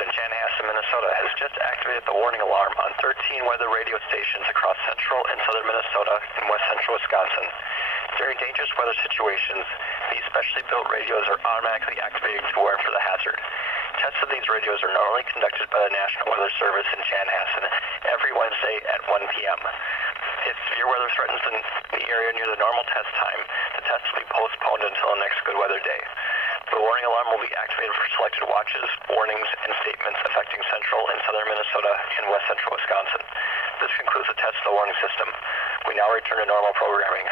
in Chanhassen, Minnesota has just activated the warning alarm on 13 weather radio stations across central and southern Minnesota and west central Wisconsin. During dangerous weather situations, these specially built radios are automatically activated to warn for the hazard. Tests of these radios are normally conducted by the National Weather Service in Chanhassen every Wednesday at 1 p.m. If severe weather threatens the area near the normal test time, the test will be postponed until the next good weather day. The warning alarm will be activated for selected watches, warnings, and statements affecting central and southern Minnesota and west central Wisconsin. This concludes the test of the warning system. We now return to normal programming.